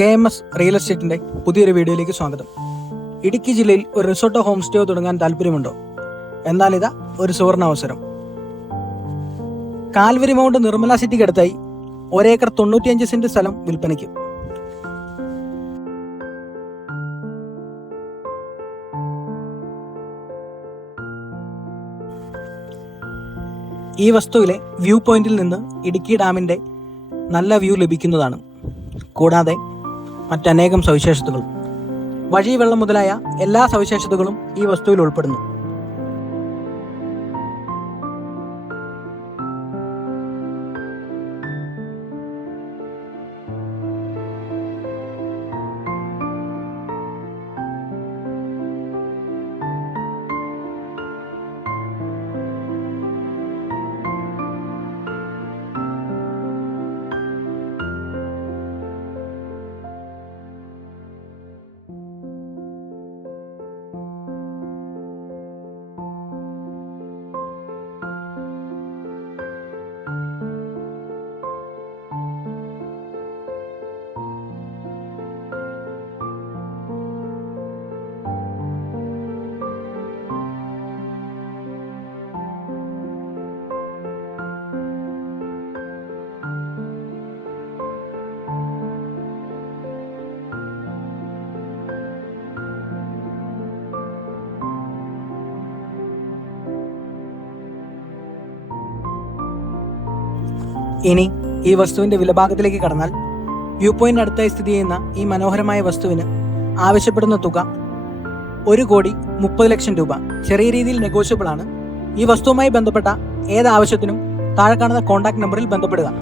K M S real എസ്റ്റേറ്റിന്റെ പുതിയൊരു വീഡിയോയിലേക്ക് സ്വാഗതം. ഇടുക്കി ജില്ലയിൽ ഒരു റിസോർട്ടോ ഹോം സ്റ്റേയോ തുടങ്ങാൻ താല്പര്യമുണ്ടോ? എന്നാൽ ഇതാ ഒരു സുവർണ അവസരം. കാൽവരി മൗണ്ട് നിർമ്മല സിറ്റിക്ക് അടുത്തായി ഒരേക്കർ തൊണ്ണൂറ്റിയഞ്ച് സെന്റ് സ്ഥലം വിൽപ്പനയ്ക്ക്. ഈ വസ്തുവിലെ വ്യൂ പോയിന്റിൽ നിന്ന് ഇടുക്കി ഡാമിന്റെ നല്ല വ്യൂ ലഭിക്കുന്നതാണ്. കൂടാതെ മറ്റനേകം സവിശേഷതകളും. വഴി വെള്ളം മുതലായ എല്ലാ സവിശേഷതകളും ഈ വസ്തുവിൽ ഉൾപ്പെടുന്നു. ഇനി ഈ വസ്തുവിന്റെ വിലഭാഗത്തിലേക്ക് കടന്നാൽ വ്യൂ പോയിന്റ് അടുത്തായി സ്ഥിതി ചെയ്യുന്ന ഈ മനോഹരമായ വസ്തുവിന് ആവശ്യപ്പെടുന്ന തുക ഒരു കോടി മുപ്പത് ലക്ഷം രൂപ. ചെറിയ രീതിയിൽ നെഗോഷ്യബിൾ ആണ്. ഈ വസ്തുവുമായി ബന്ധപ്പെട്ട ഏത് ആവശ്യത്തിനും താഴെ കാണുന്ന കോൺടാക്ട് നമ്പറിൽ ബന്ധപ്പെടുക.